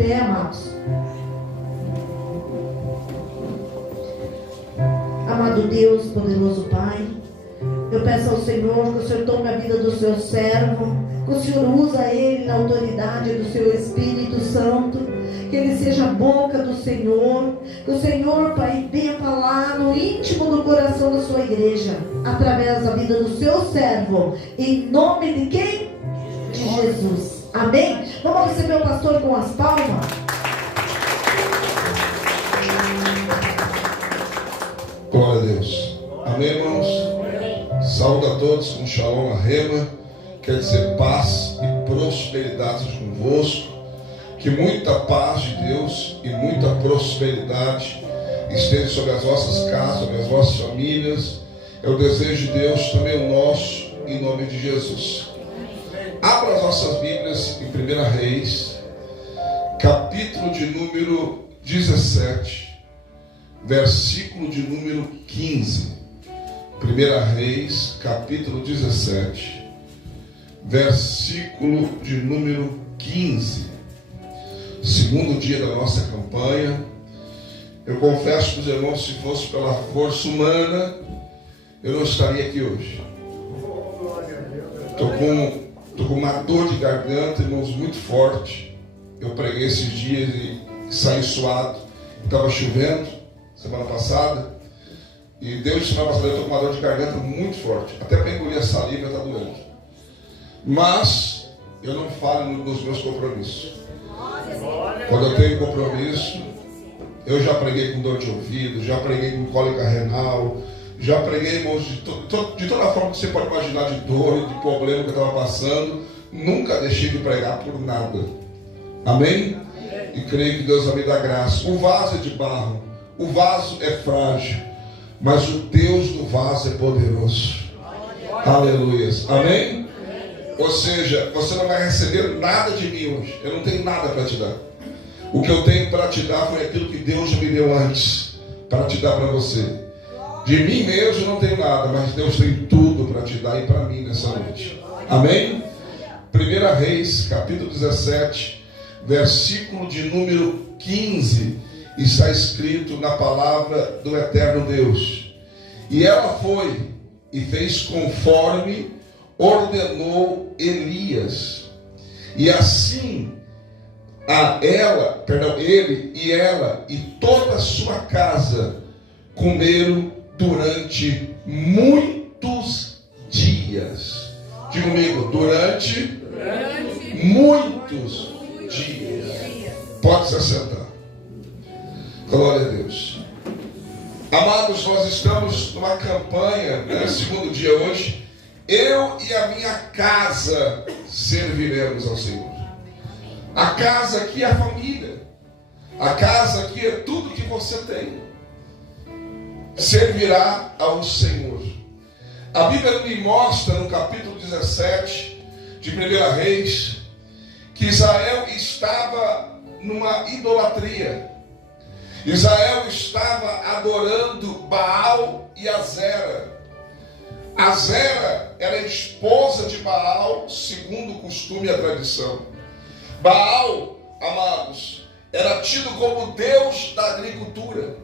pé, amados. Amado Deus, poderoso Pai, eu peço ao Senhor que o Senhor tome a vida do seu servo, que o Senhor usa ele na autoridade do seu Espírito Santo, que ele seja a boca do Senhor, que o Senhor, Pai, venha falar no íntimo do coração da sua igreja, através da vida do seu servo, em nome de quem? De Jesus. Amém? Vamos receber o pastor com as palmas? Glória a Deus. Amém, irmãos? Saúde a todos com Shalom Rema. Quer dizer paz e prosperidade convosco. Que muita paz de Deus e muita prosperidade esteja sobre as vossas casas, sobre as vossas famílias. É o desejo de Deus, também o nosso, em nome de Jesus. Abra as nossas Bíblias em 1 Reis, capítulo de número 17, versículo de número 15. 1 Reis, capítulo 17, versículo de número 15. Segundo dia da nossa campanha. Eu confesso para os irmãos, se fosse pela força humana, eu não estaria aqui hoje. Estou com uma dor de garganta, irmãos, muito forte. Eu preguei esses dias e saí suado. Estava chovendo semana passada. E Deus disse semana passada, eu estou com uma dor de garganta muito forte. Até para engolir a saliva está doendo. Mas eu não falho nos meus compromissos. Quando eu tenho compromisso, eu já preguei com dor de ouvido, já preguei com cólica renal, já preguei, irmãos, de toda forma que você pode imaginar, de dor e de problema que eu estava passando. Nunca deixei de pregar por nada. Amém? E creio que Deus vai me dar graça. O vaso é de barro, o vaso é frágil, mas o Deus do vaso é poderoso. Aleluia. Amém? Ou seja, você não vai receber nada de mim hoje. Eu não tenho nada para te dar. O que eu tenho para te dar foi aquilo que Deus me deu antes para te dar para você. De mim mesmo eu não tenho nada, mas Deus tem tudo para te dar e para mim nessa noite. Amém? 1 Reis, capítulo 17, versículo de número 15, está escrito na palavra do eterno Deus. E ela foi e fez conforme ordenou Elias. E assim ele e ela e toda a sua casa comeram durante muitos dias. Diga comigo, durante muitos dias. Pode se assentar. Glória a Deus. Amados, nós estamos numa campanha, segundo dia hoje. Eu e a minha casa serviremos ao Senhor. A casa aqui é a família. A casa aqui é tudo que você tem. Servirá ao Senhor. A Bíblia me mostra no capítulo 17 de 1 Reis que Israel estava numa idolatria. Israel estava adorando Baal e Azera. Azera era esposa de Baal, segundo o costume e a tradição. Baal, amados, era tido como Deus da agricultura,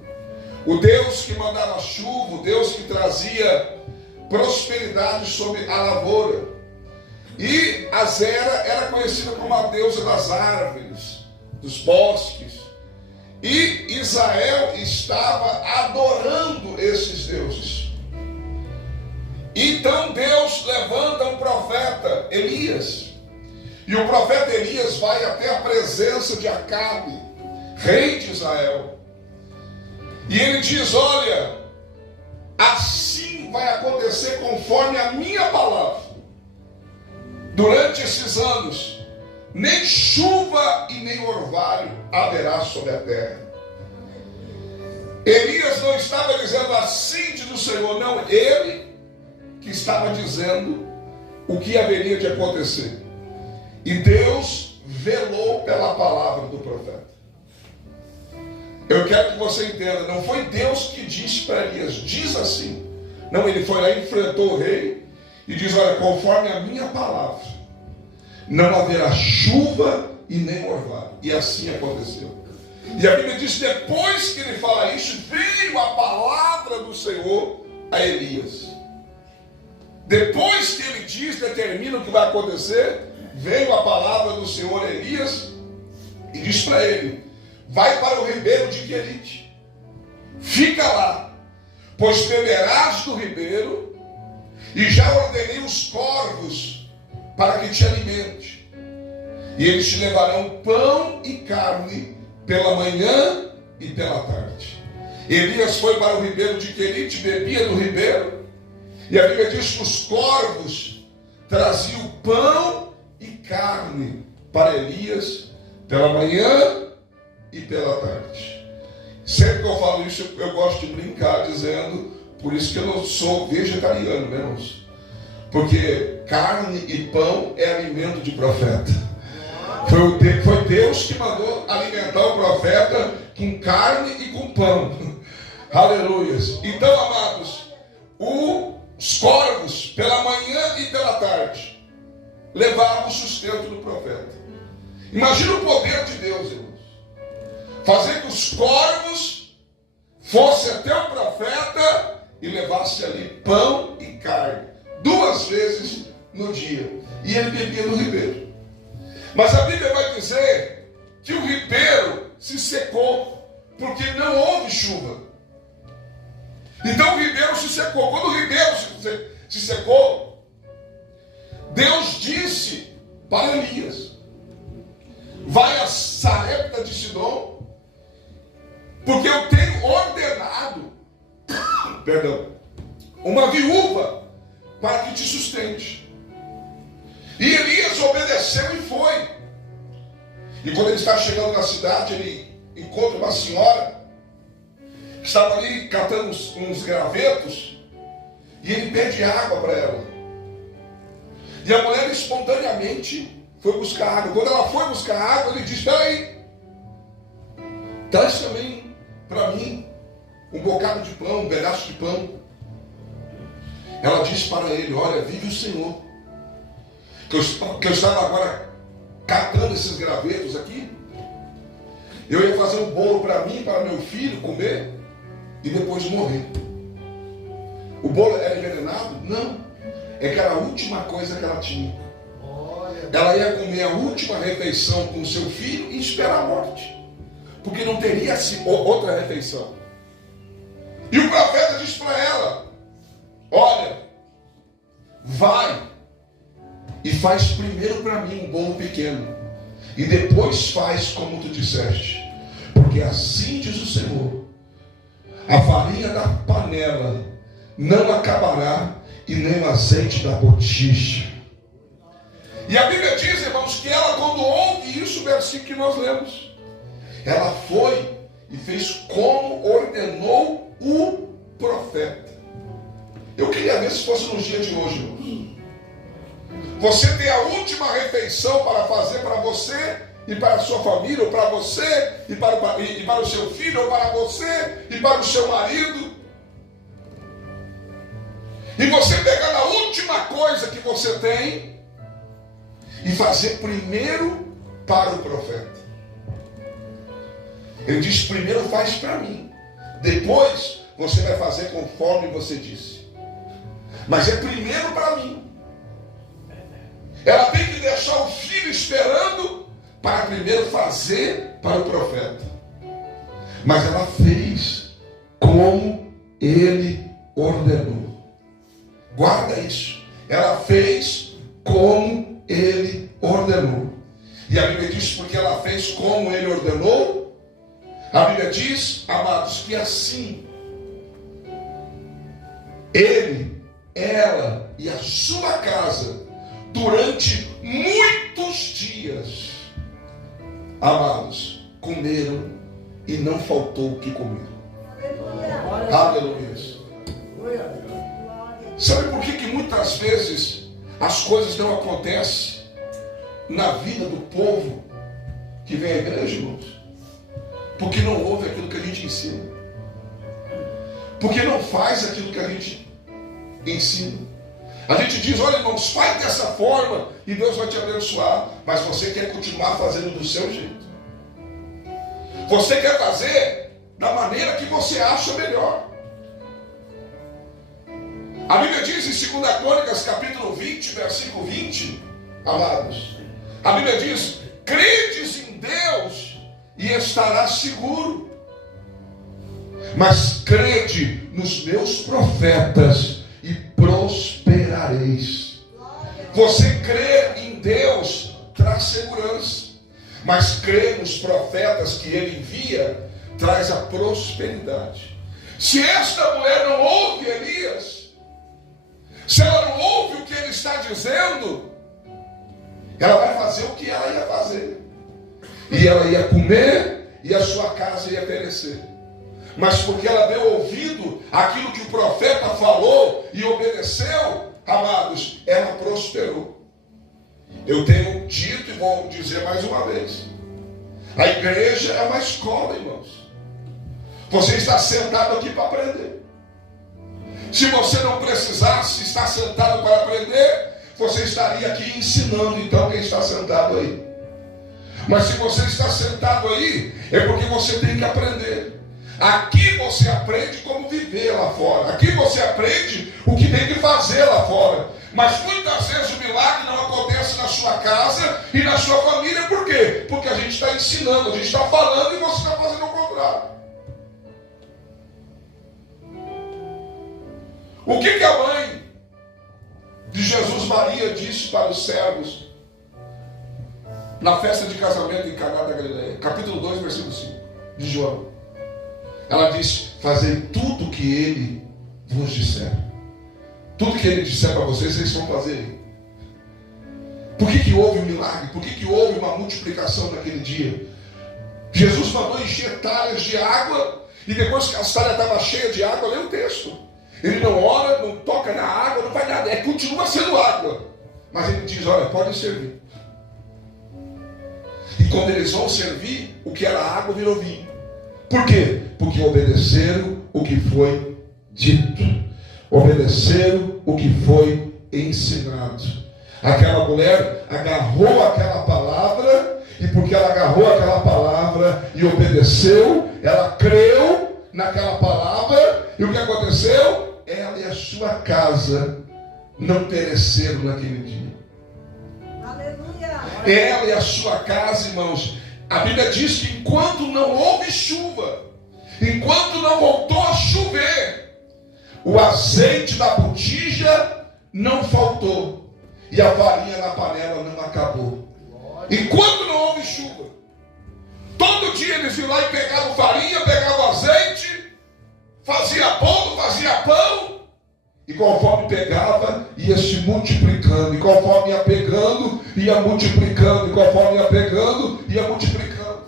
o Deus que mandava chuva, o Deus que trazia prosperidade sobre a lavoura. E Azera era conhecida como a deusa das árvores, dos bosques. E Israel estava adorando esses deuses. Então Deus levanta um profeta, Elias. E o profeta Elias vai até a presença de Acabe, rei de Israel. E ele diz: olha, assim vai acontecer conforme a minha palavra. Durante esses anos, nem chuva e nem orvalho haverá sobre a terra. Elias não estava dizendo assim diz o Senhor, não. Ele que estava dizendo o que haveria de acontecer. E Deus velou pela palavra do profeta. Eu quero que você entenda, não foi Deus que disse para Elias, diz assim. Não, ele foi lá e enfrentou o rei e diz: olha, conforme a minha palavra, não haverá chuva e nem orvalho. E assim aconteceu. E a Bíblia diz, depois que ele fala isso, veio a palavra do Senhor a Elias. Depois que ele diz, determina o que vai acontecer, veio a palavra do Senhor a Elias e diz para ele, vai para o ribeiro de Querite, fica lá, pois beberás do ribeiro, e já ordenei os corvos para que te alimente, e eles te levarão pão e carne pela manhã e pela tarde. Elias foi para o ribeiro de Querite, bebia do ribeiro, e a Bíblia diz que os corvos traziam pão e carne para Elias pela manhã e pela tarde. Sempre que eu falo isso, eu gosto de brincar dizendo, por isso que eu não sou vegetariano, né, irmãos? Porque carne e pão é alimento de profeta. Foi Deus que mandou alimentar o profeta com carne e com pão. Aleluias. Então, amados, os corvos, pela manhã e pela tarde, levavam o sustento do profeta. Imagina o poder de Deus, irmãos. Fazer que os corvos fossem até o profeta e levassem ali pão e carne, 2 vezes no dia. E ele bebia no ribeiro. Mas a Bíblia vai dizer que o ribeiro se secou, porque não houve chuva. Então o ribeiro se secou. Quando o ribeiro se secou, Deus disse para Elias, vai a Sarepta de Sidom, porque eu tenho ordenado, uma viúva para que te sustente. E Elias obedeceu e foi. E quando ele está chegando na cidade, ele encontra uma senhora que estava ali catando uns gravetos, e ele pede água para ela. E a mulher espontaneamente foi buscar água. Quando ela foi buscar água, ele disse, peraí, traz também para mim um bocado de pão, um pedaço de pão. Ela disse para ele, olha, vive o Senhor, que eu estava agora catando esses gravetos aqui, eu ia fazer um bolo para mim, para meu filho comer, e depois morrer. O bolo era envenenado? Não. É que era a última coisa que ela tinha. Ela ia comer a última refeição com o seu filho e esperar a morte, porque não teria outra refeição. E o profeta disse para ela, olha, vai e faz primeiro para mim um bolo pequeno, e depois faz como tu disseste, porque assim diz o Senhor, a farinha da panela não acabará, e nem o azeite da botija. E a Bíblia diz, irmãos, que ela, quando ouve isso, o versículo que nós lemos, ela foi e fez como ordenou o profeta. Eu queria ver se fosse nos dias de hoje, irmãos. Você tem a última refeição para fazer para você e para a sua família, ou para você e para o seu filho, ou para você e para o seu marido. E você pegar a última coisa que você tem e fazer primeiro para o profeta. Ele diz, primeiro faz para mim, depois você vai fazer conforme você disse. Mas é primeiro para mim. Ela tem que deixar o filho esperando para primeiro fazer para o profeta. Mas ela fez como ele ordenou. Guarda isso. Ela fez como ele ordenou. E a Bíblia diz, porque ela fez como ele ordenou, a Bíblia diz, amados, que assim ele, ela e a sua casa, durante muitos dias, amados, comeram e não faltou o que comer. Aleluia. Sabe por que muitas vezes as coisas não acontecem na vida do povo que vem à igreja, irmãos? Porque não ouve aquilo que a gente ensina. Porque não faz aquilo que a gente ensina. A gente diz, olha irmãos, faz dessa forma e Deus vai te abençoar. Mas você quer continuar fazendo do seu jeito. Você quer fazer da maneira que você acha melhor. A Bíblia diz em 2 Crônicas, capítulo 20, versículo 20, amados. A Bíblia diz, credes em Deus e estarás seguro. Mas crede nos meus profetas e prosperareis. Você crer em Deus traz segurança. Mas crer nos profetas que Ele envia traz a prosperidade. Se esta mulher não ouve Elias, se ela não ouve o que ele está dizendo, ela vai fazer o que ela ia fazer. E ela ia comer e a sua casa ia perecer. Mas porque ela deu ouvido àquilo que o profeta falou e obedeceu, amados, ela prosperou. Eu tenho dito e vou dizer mais uma vez. A igreja é uma escola, irmãos. Você está sentado aqui para aprender. Se você não precisasse estar sentado para aprender, você estaria aqui ensinando então quem está sentado aí. Mas se você está sentado aí, é porque você tem que aprender. Aqui você aprende como viver lá fora. Aqui você aprende o que tem que fazer lá fora. Mas muitas vezes o milagre não acontece na sua casa e na sua família. Por quê? Porque a gente está ensinando, a gente está falando e você está fazendo o contrário. O que a mãe de Jesus Maria disse para os servos na festa de casamento em Caná da Galileia? Capítulo 2, versículo 5 de João. Ela disse, fazei tudo o que ele vos disser. Tudo que ele disser para vocês, vocês vão fazer. Por que houve um milagre? Por que houve uma multiplicação naquele dia? Jesus mandou encher talhas de água, e depois que a talha estava cheia de água, lê o texto. Ele não ora, não toca na água, não faz nada, continua sendo água. Mas ele diz, olha, podem servir. E quando eles vão servir, o que era água virou vinho. Por quê? Porque obedeceram o que foi dito. Obedeceram o que foi ensinado. Aquela mulher agarrou aquela palavra, e porque ela agarrou aquela palavra e obedeceu, ela creu naquela palavra, e o que aconteceu? Ela e a sua casa não pereceram naquele dia. Aleluia! Ela e a sua casa, irmãos, a Bíblia diz que enquanto não houve chuva, enquanto não voltou a chover, o azeite da botija não faltou e a farinha na panela não acabou. Enquanto não houve chuva, todo dia eles iam lá e pegavam farinha, pegavam azeite, fazia bolo, fazia pão, e conforme pegava, ia se multiplicando, e conforme ia pegando, ia multiplicando, e conforme ia pegando, ia multiplicando.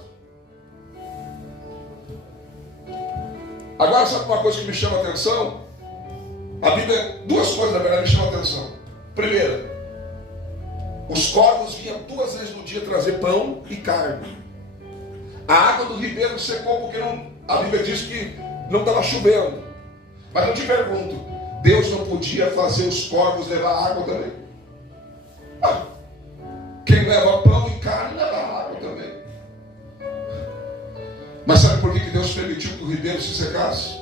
Agora, sabe uma coisa que me chama a atenção? A Bíblia, duas coisas na verdade me chamam a atenção. Primeira, os corvos vinham 2 vezes no dia trazer pão e carne. A água do ribeiro secou porque a Bíblia diz que não estava chovendo. Mas eu te pergunto, Deus não podia fazer os corvos levar água também? Quem leva pão e carne leva água também. Mas sabe por que Deus permitiu que o ribeiro se secasse?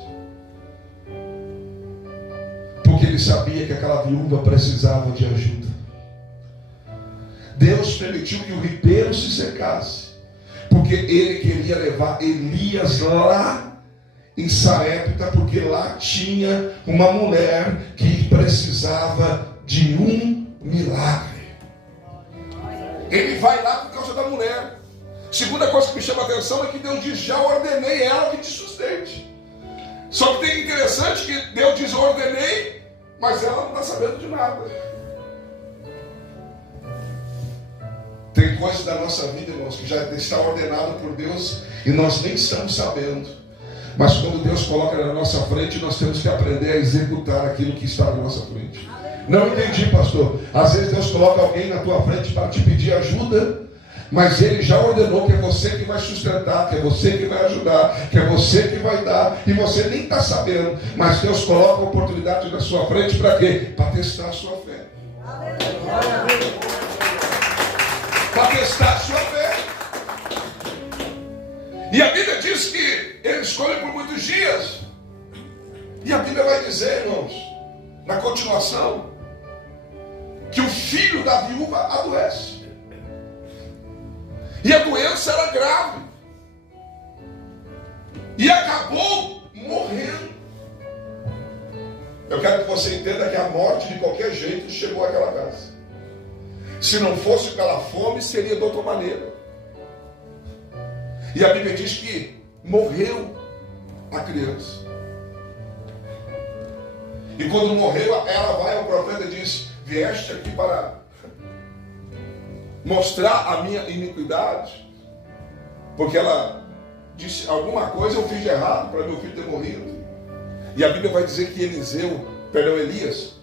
Porque Ele sabia que aquela viúva precisava de ajuda. Deus permitiu que o ribeiro se secasse, porque Ele queria levar Elias lá em Sarepta, porque lá tinha uma mulher que precisava de um milagre. Ele vai lá por causa da mulher. Segunda coisa que me chama a atenção é que Deus diz, já ordenei ela que te sustente. Só que tem interessante que Deus diz, ordenei, mas ela não está sabendo de nada. Tem coisas da nossa vida, irmãos, que já está ordenado por Deus e nós nem estamos sabendo. Mas quando Deus coloca na nossa frente, nós temos que aprender a executar aquilo que está na nossa frente. Não entendi, pastor. Às vezes Deus coloca alguém na tua frente para te pedir ajuda, mas Ele já ordenou que é você que vai sustentar, que é você que vai ajudar, que é você que vai dar, e você nem está sabendo. Mas Deus coloca a oportunidade na sua frente para quê? Para testar a sua fé. Para testar a sua fé. E a Bíblia diz que ele escolhe por muitos dias. E a Bíblia vai dizer, irmãos, na continuação, que o filho da viúva adoece. E a doença era grave. E acabou morrendo. Eu quero que você entenda que a morte de qualquer jeito chegou àquela casa. Se não fosse pela fome, seria de outra maneira. E a Bíblia diz que morreu a criança. E quando morreu, ela vai ao profeta e diz: vieste aqui para mostrar a minha iniquidade? Porque ela disse: alguma coisa eu fiz de errado para meu filho ter morrido. E a Bíblia vai dizer que Elias,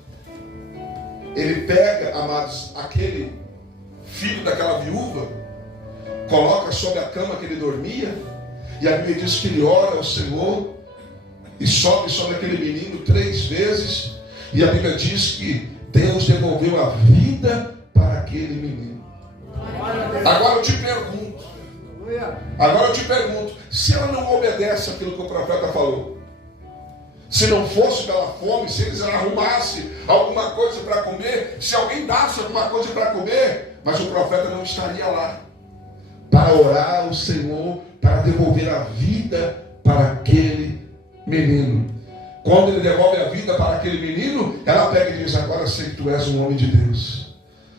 ele pega, amados, aquele filho daquela viúva, coloca sobre a cama que ele dormia, e a Bíblia diz que ele ora ao Senhor, e sobe sobre aquele menino 3 vezes, e a Bíblia diz que Deus devolveu a vida para aquele menino. Agora eu te pergunto, se ela não obedece aquilo que o profeta falou, se não fosse pela fome, se eles arrumassem alguma coisa para comer, se alguém desse alguma coisa para comer, mas o profeta não estaria lá para orar ao Senhor, para devolver a vida para aquele menino. Quando ele devolve a vida para aquele menino, ela pega e diz: agora sei que tu és um homem de Deus.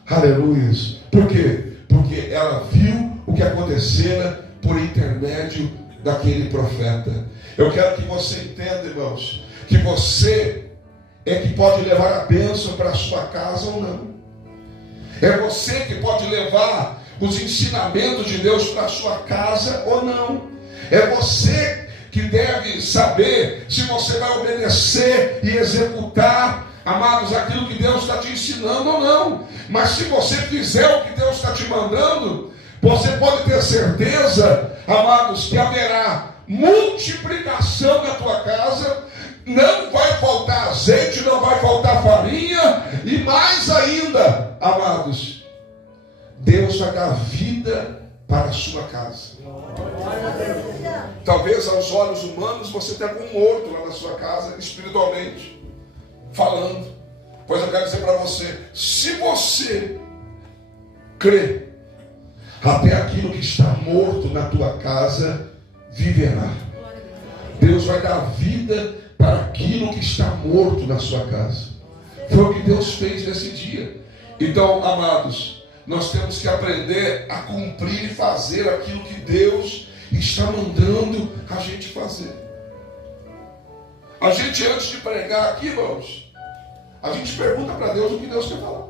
Aleluia. Por quê? Porque ela viu o que acontecera por intermédio daquele profeta. Eu quero que você entenda, irmãos, que você é que pode levar a bênção para a sua casa ou não. É você que pode levar os ensinamentos de Deus para a sua casa ou não. É você que deve saber se você vai obedecer e executar, amados, aquilo que Deus está te ensinando ou não. Mas se você fizer o que Deus está te mandando, você pode ter certeza, amados, que haverá multiplicação na tua casa. Não vai faltar azeite, não vai faltar farinha, e mais ainda, amados, Deus vai dar vida para a sua casa. Talvez aos olhos humanos você tenha algum morto lá na sua casa, espiritualmente falando. Pois eu quero dizer para você, se você crê, até aquilo que está morto na tua casa viverá. Deus vai dar vida para aquilo que está morto na sua casa. Foi o que Deus fez nesse dia. Então, amados, nós temos que aprender a cumprir e fazer aquilo que Deus está mandando a gente fazer. A gente, antes de pregar aqui, irmãos, a gente pergunta para Deus o que Deus quer falar.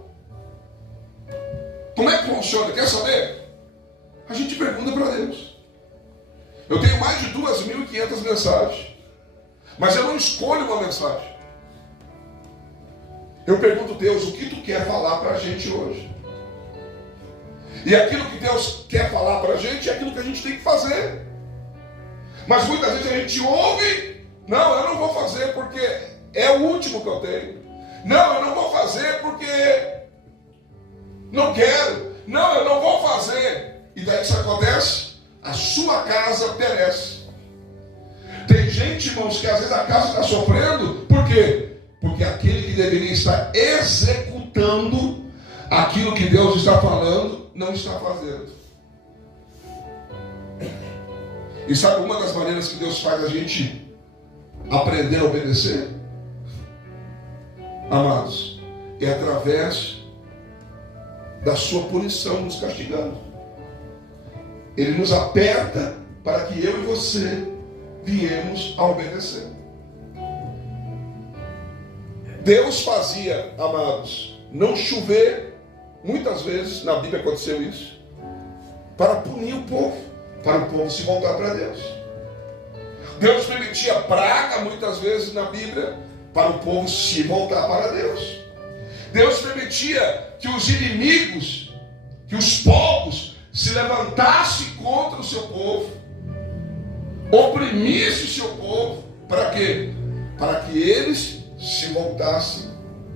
Como é que funciona? Quer saber? A gente pergunta para Deus. Eu tenho mais de 2.500 mensagens, mas eu não escolho uma mensagem. Eu pergunto a Deus: o que tu quer falar para a gente hoje? E aquilo que Deus quer falar para a gente é aquilo que a gente tem que fazer. Mas muitas vezes a gente ouve: não, eu não vou fazer porque é o último que eu tenho. Não, eu não vou fazer porque não quero. Não, eu não vou fazer. E daí isso acontece, a sua casa perece. Tem gente, irmãos, que às vezes a casa está sofrendo. Por quê? Porque aquele que deveria estar executando aquilo que Deus está falando, não está fazendo. E sabe uma das maneiras que Deus faz a gente aprender a obedecer? Amados, é através da sua punição, nos castigando. Ele nos aperta para que eu e você viemos a obedecer. Deus fazia, amados, não chover, muitas vezes na Bíblia aconteceu isso, para punir o povo, para o povo se voltar para Deus. Deus permitia praga muitas vezes na Bíblia, para o povo se voltar para Deus. Deus permitia que os inimigos, que os povos se levantassem contra o seu povo, oprimisse o seu povo, para quê? Para que eles se voltassem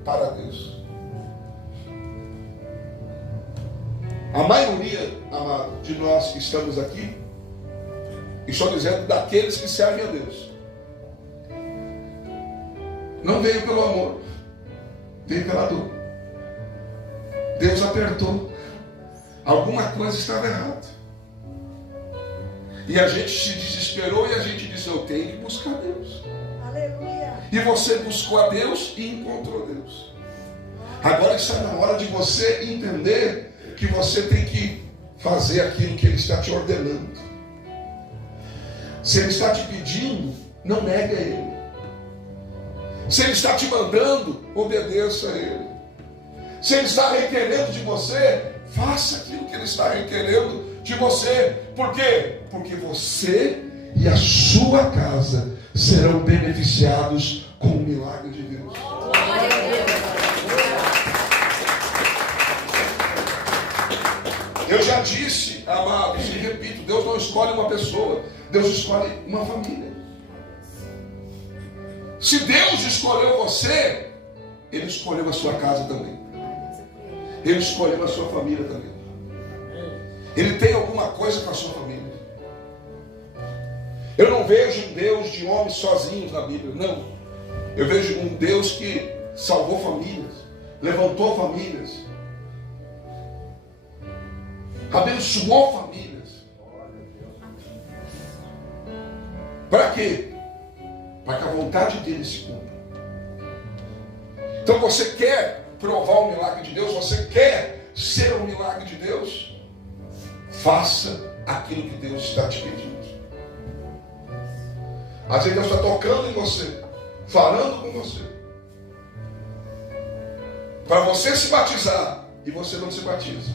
para Deus. A maioria, amado, de nós que estamos aqui, estou dizendo daqueles que servem a Deus, não veio pelo amor, veio pela dor. Deus apertou, alguma coisa estava errada, e a gente se desesperou e a gente disse: eu tenho que buscar Deus. Aleluia. E você buscou a Deus e encontrou Deus. Agora está na hora de você entender que você tem que fazer aquilo que Ele está te ordenando. Se Ele está te pedindo, não negue a Ele. Se Ele está te mandando, obedeça a Ele. Se Ele está requerendo de você, faça aquilo que Ele está requerendo de você. Por quê? Porque você e a sua casa serão beneficiados com o milagre de Deus. Eu já disse, amados, e repito, Deus não escolhe uma pessoa, Deus escolhe uma família. Se Deus escolheu você, Ele escolheu a sua casa também. Ele escolheu a sua família também. Ele tem alguma coisa com a sua família. Eu não vejo um Deus de homens sozinhos na Bíblia, não. Eu vejo um Deus que salvou famílias, levantou famílias, abençoou famílias. Para quê? Para que a vontade dele se cumpra. Então você quer provar o milagre de Deus? Você quer ser o milagre de Deus? Faça aquilo que Deus está te pedindo. Às vezes Deus está tocando em você, falando com você, para você se batizar, e você não se batiza.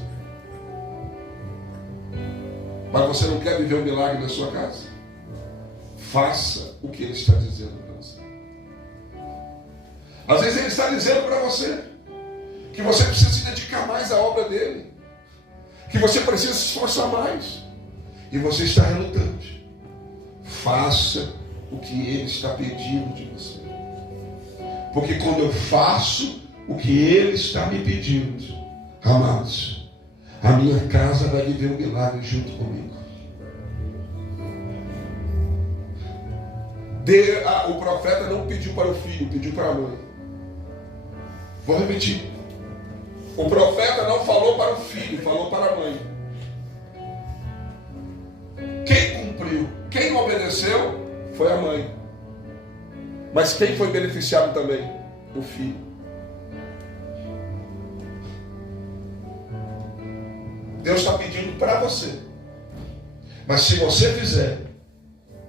Mas você não quer viver o milagre na sua casa? Faça o que Ele está dizendo para você. Às vezes Ele está dizendo para você que você precisa se dedicar mais à obra dEle, que você precisa se esforçar mais, e você está relutante. Faça o que Ele está pedindo de você. Porque quando eu faço o que Ele está me pedindo, amados, a minha casa vai viver um milagre junto comigo. O profeta não pediu para o filho, pediu para a mãe. Vou repetir. O profeta não falou para o filho, falou para a mãe. Quem cumpriu, quem obedeceu foi a mãe. Mas quem foi beneficiado também? O filho. Deus está pedindo para você. Mas se você fizer,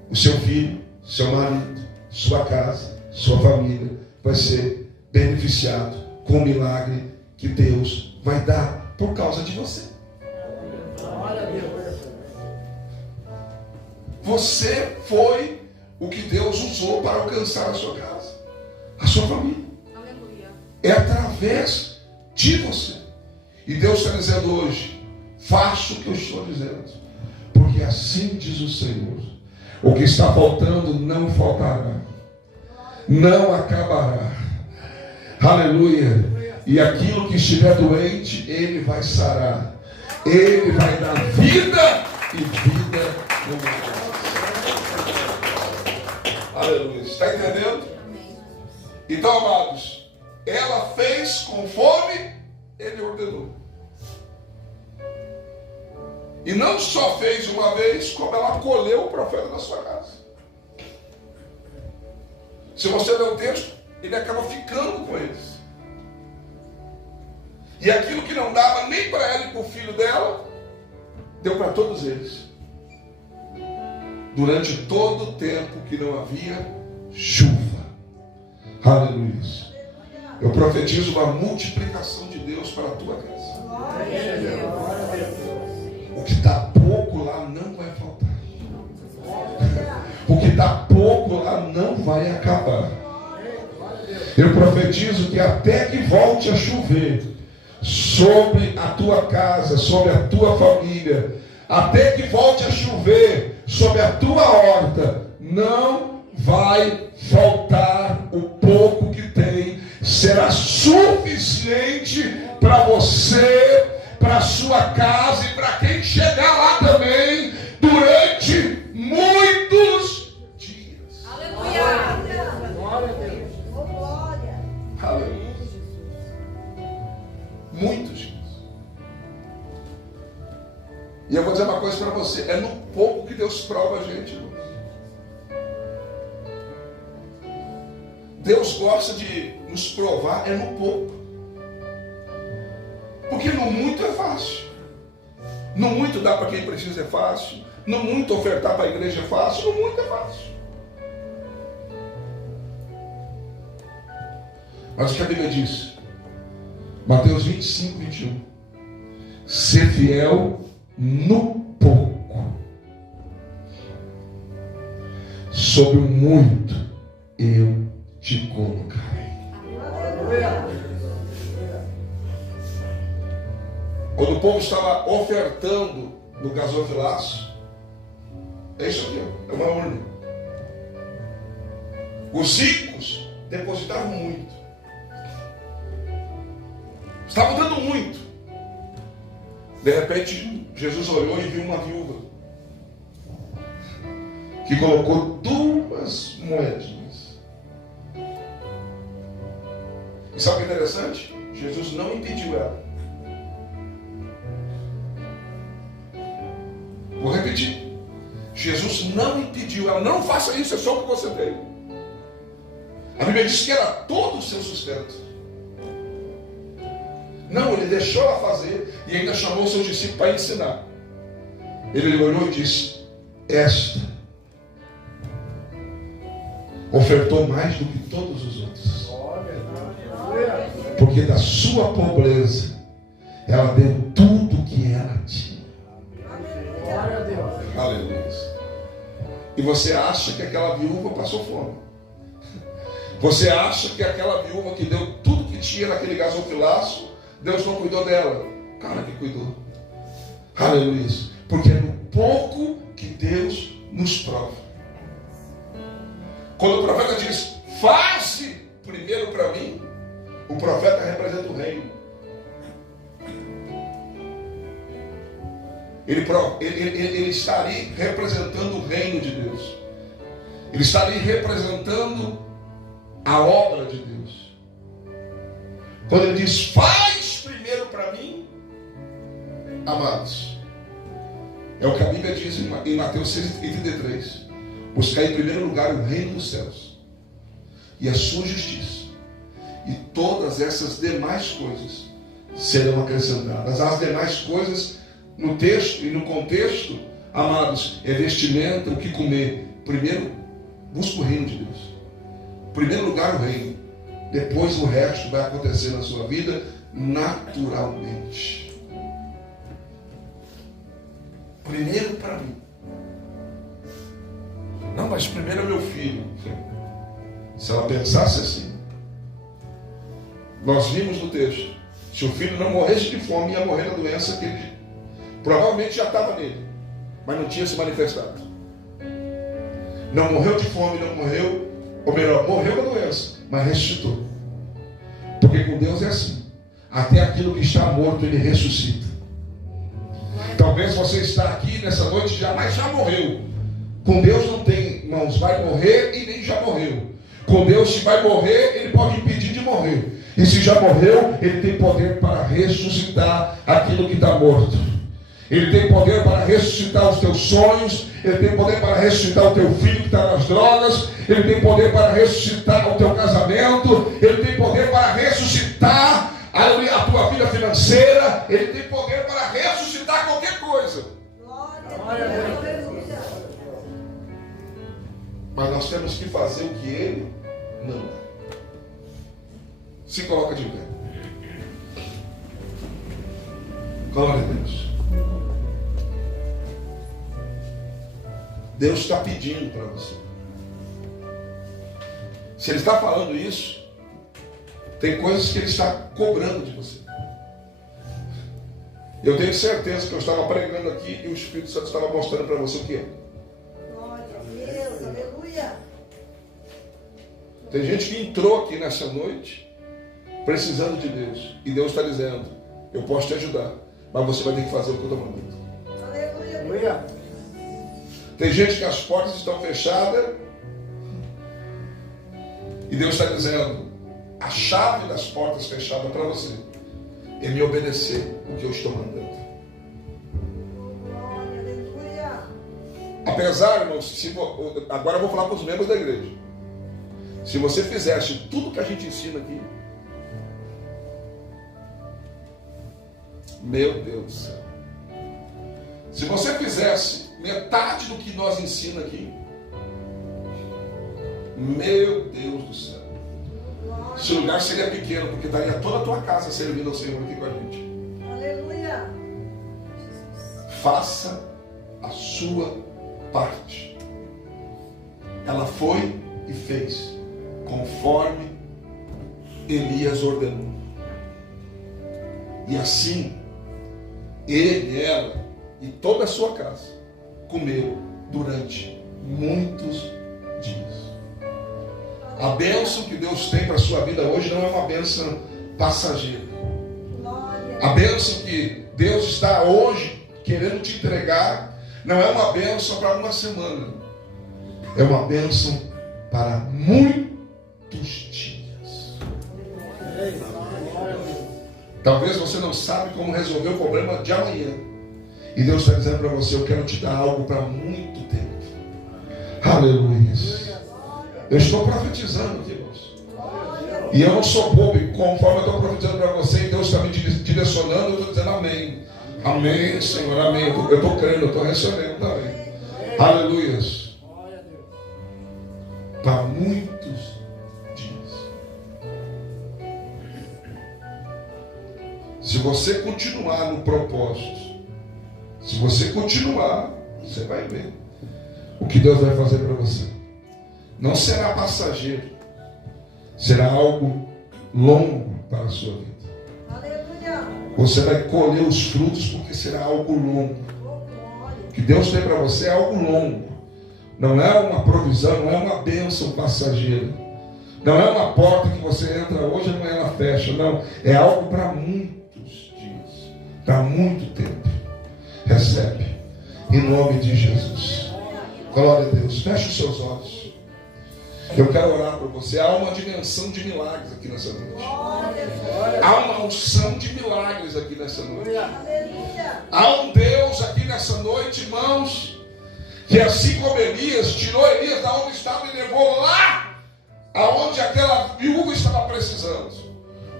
o seu filho, seu marido, sua casa, sua família vai ser beneficiado com o milagre que Deus vai dar por causa de você. Você foi o que Deus usou para alcançar a sua casa, a sua família. É através de você. E Deus está dizendo hoje: faça o que eu estou dizendo, porque assim diz o Senhor: o que está faltando não faltará, não acabará. Aleluia. E aquilo que estiver doente, Ele vai sarar, Ele vai dar vida e vida no mundo. Aleluia. Está entendendo? Então, amados, ela fez conforme Ele ordenou. E não só fez uma vez, como ela acolheu o profeta da sua casa. Se você ler o texto, ele acaba ficando com eles. E aquilo que não dava nem para ela e para o filho dela, deu para todos eles. Durante todo o tempo que não havia chuva. Aleluia. Eu profetizo uma multiplicação de Deus para a tua casa. O que está pouco lá não vai faltar. O que está pouco lá não vai acabar. Eu profetizo que até que volte a chover sobre a tua casa, sobre a tua família, até que volte a chover sobre a tua horta, não vai faltar. O pouco que tem será suficiente para você para a sua casa e para quem chegar lá também durante muitos dias. Aleluia. Glória a Deus. Oh, glória. Aleluia. Muitos dias. E eu vou dizer uma coisa para você: é no pouco que Deus prova a gente, irmão. Deus gosta de nos provar é no pouco. Porque no muito é fácil. No muito dar para quem precisa é fácil. No muito ofertar para a igreja é fácil. No muito é fácil. Mas o que a Bíblia diz? Mateus 25, 21. Ser fiel no pouco. Sobre o muito eu te colocarei. Aleluia. Quando o povo estava ofertando no gasofilaço, é isso aqui, é uma urna. Os ricos depositavam muito. Estavam dando muito. De repente, Jesus olhou e viu uma viúva que colocou 2 moedinhas. E sabe o que é interessante? Jesus não impediu ela. Vou repetir. Jesus não impediu ela. Não faça isso, é só o que você tem. A Bíblia diz que era todo o seu sustento. Não, ele deixou ela fazer e ainda chamou seus discípulos para ensinar. Ele olhou e disse: esta ofertou mais do que todos os outros. Porque da sua pobreza ela deu tudo que ela tinha. Glória a Deus. Aleluia. E você acha que aquela viúva passou fome? Você acha que aquela viúva que deu tudo que tinha naquele gasofilaço, Deus não cuidou dela? Cara, que cuidou. Aleluia. Porque é no pouco que Deus nos prova. Quando o profeta diz: faze primeiro para mim, o profeta representa o reino. Ele está ali representando o reino de Deus. Ele está ali representando a obra de Deus. Quando ele diz: faz primeiro para mim, amados, é o que a Bíblia diz em Mateus 6,33. Buscar em primeiro lugar o reino dos céus e a sua justiça, e todas essas demais coisas serão acrescentadas. As demais coisas, no texto e no contexto, amados, é vestimenta, o que comer. Primeiro, busca o reino de Deus. Em primeiro lugar, o reino. Depois o resto vai acontecer na sua vida naturalmente. Primeiro para mim. Não, mas primeiro é meu filho. Se ela pensasse assim, nós vimos no texto, se o filho não morresse de fome, ia morrer da doença que ele provavelmente já estava nele, mas não tinha se manifestado. Não morreu de fome, não morreu, ou melhor, morreu da doença, mas ressuscitou. Porque com Deus é assim. Até aquilo que está morto, Ele ressuscita. Talvez você está aqui nessa noite mas já morreu. Com Deus não tem, irmãos, vai morrer e nem já morreu. Com Deus, se vai morrer, Ele pode impedir de morrer. E se já morreu, Ele tem poder para ressuscitar aquilo que está morto. Ele tem poder para ressuscitar os teus sonhos. Ele tem poder para ressuscitar o teu filho que está nas drogas. Ele tem poder para ressuscitar o teu casamento. Ele tem poder para ressuscitar a tua vida financeira. Ele tem poder para ressuscitar qualquer coisa. Glória a Deus. Mas nós temos que fazer o que Ele não. Se coloca de pé. Glória a Deus. Deus está pedindo para você. Se Ele está falando isso, tem coisas que Ele está cobrando de você. Eu tenho certeza que eu estava pregando aqui e o Espírito Santo estava mostrando para você o que é. Glória a Deus. Aleluia. Tem gente que entrou aqui nessa noite precisando de Deus. E Deus está dizendo: eu posso te ajudar. Mas você vai ter que fazer o que eu estou mandando. Aleluia. Tem gente que as portas estão fechadas e Deus está dizendo: a chave das portas fechadas para você é me obedecer o que eu estou mandando. Apesar, irmãos, agora eu vou falar para os membros da igreja. Se você fizesse tudo que a gente ensina aqui, meu Deus do céu, se você fizesse metade do que nós ensinamos aqui, meu Deus do céu, esse lugar seria pequeno, porque estaria toda a tua casa servindo ao Senhor aqui com a gente. Aleluia. Faça a sua parte. Ela foi e fez conforme Elias ordenou. E assim, ele, ela e toda a sua casa comeram durante muitos dias. A bênção que Deus tem para a sua vida hoje não é uma bênção passageira. A bênção que Deus está hoje querendo te entregar não é uma bênção para uma semana. É uma bênção para muitos dias. Talvez você não sabe como resolver o problema de amanhã. E Deus está dizendo para você: eu quero te dar algo para muito tempo. Aleluia. Eu estou profetizando aqui, irmãos. E eu não sou bobo. Conforme eu estou profetizando para você e Deus está me direcionando, eu estou dizendo amém. Amém, Senhor, amém. Eu estou crendo, eu estou recebendo também. Aleluia. Para muitos dias. Se você continuar no propósito, se você continuar, você vai ver o que Deus vai fazer para você. Não será passageiro, será algo longo para a sua vida. Aleluia. Você vai colher os frutos porque será algo longo. O que Deus tem para você é algo longo. Não é uma provisão, não é uma bênção passageira. Não é uma porta que você entra hoje e amanhã ela fecha. Não, é algo para muitos dias, para muito tempo. Recebe, em nome de Jesus. Glória a Deus. Feche os seus olhos. Eu quero orar por você. Há uma dimensão de milagres aqui nessa noite. Há uma unção de milagres aqui nessa noite. Há um Deus aqui nessa noite, irmãos, que assim como Elias, tirou Elias da onde estava e levou lá aonde aquela viúva estava precisando.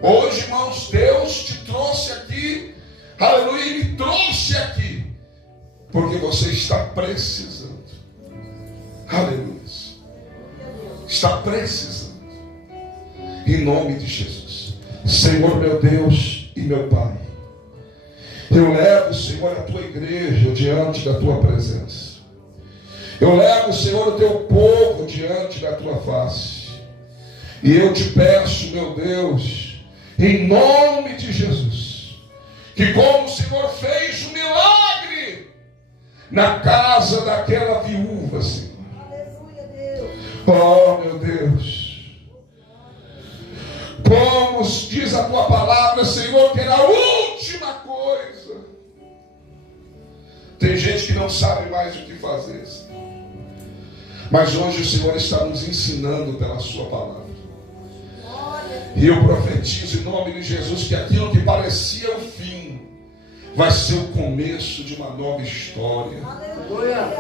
Hoje, irmãos, Deus te trouxe aqui, aleluia, e me trouxe aqui, porque você está precisando. Aleluia. Está precisando. Em nome de Jesus. Senhor, meu Deus e meu Pai, eu levo, Senhor, a tua igreja diante da tua presença. Eu levo, Senhor, o teu povo diante da tua face. E eu te peço, meu Deus, em nome de Jesus, que como o Senhor fez um milagre na casa daquela viúva, Senhor. Oh, meu Deus, como diz a tua palavra, Senhor, que era a última coisa. Tem gente que não sabe mais o que fazer, Senhor. Mas hoje o Senhor está nos ensinando pela sua palavra. E eu profetizo em nome de Jesus que aquilo que parecia o fim vai ser o começo de uma nova história.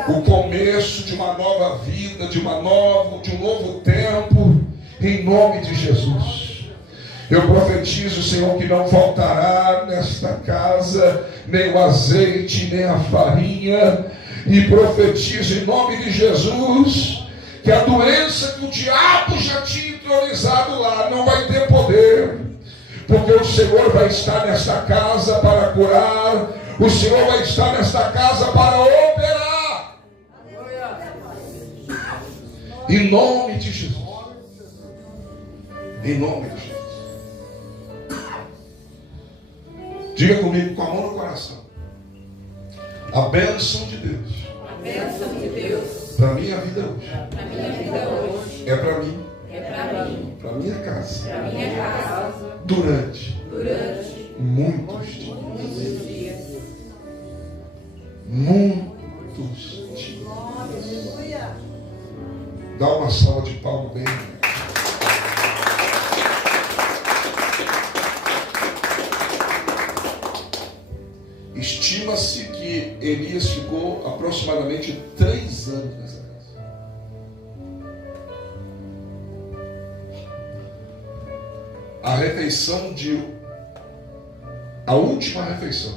O começo de uma nova vida, de um novo tempo, em nome de Jesus. Eu profetizo, Senhor, que não faltará nesta casa nem o azeite, nem a farinha. E profetizo em nome de Jesus que a doença que o diabo já tinha entronizado lá não vai ter poder. Porque o Senhor vai estar nesta casa para curar. O Senhor vai estar nesta casa para operar. Em nome de Jesus. Em nome de Jesus. Diga comigo com a mão no coração. A bênção de Deus. A bênção de Deus. Para minha vida hoje. Para minha vida hoje. É para mim. É para mim. Para minha casa. Para minha casa. Durante Muitos muitos dias. dias. Muitos dias. Aleluia. Dá uma salva de palmas bem. Estima-se que Elias ficou aproximadamente 3 anos nessa casa. A refeição a última refeição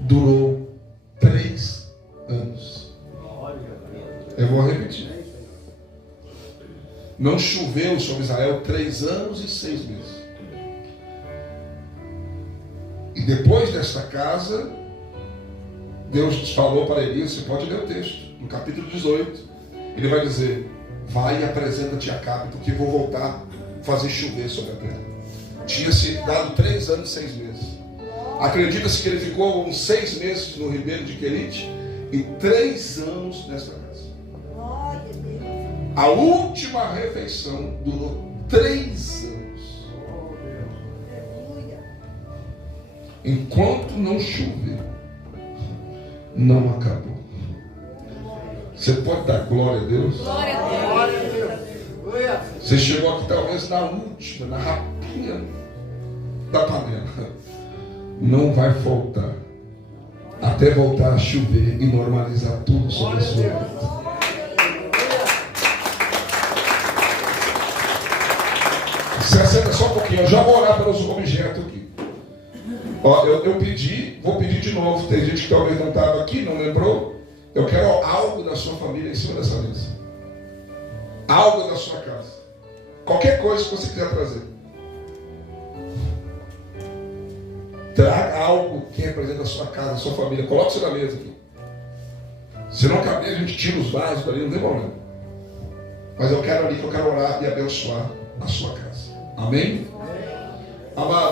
durou 3 anos. Eu vou repetir. Não choveu sobre Israel 3 anos e 6 meses. E depois desta casa, Deus falou para Elias, você pode ler o texto, no capítulo 18. Ele vai dizer, vai e apresenta-te a Acabe, porque vou voltar a fazer chover sobre a terra. Tinha-se dado 3 anos e 6 meses. Acredita-se que ele ficou uns 6 meses no ribeiro de Querite e 3 anos nesta casa. Glória a Deus. A última refeição durou 3 anos. Aleluia. Enquanto não choveu, não acabou. Você pode dar glória a Deus? Glória a Deus. Glória a Deus. Aleluia. Você chegou aqui talvez na última, na rapinha da panela. Não vai faltar até voltar a chover e normalizar tudo sobre a sua vida. Se assenta só um pouquinho, eu já vou orar pelos objetos aqui. Ó, eu vou pedir de novo. Tem gente que talvez não estava aqui, não lembrou. Eu quero algo da sua família em cima dessa mesa. Algo da sua casa. Qualquer coisa que você quiser trazer. Traga algo que representa a sua casa, a sua família. Coloque isso na mesa aqui. Se não caber, a gente tira os vasos dali, não tem problema. Mas eu quero ali, que eu quero orar e abençoar a sua casa. Amém? Amado.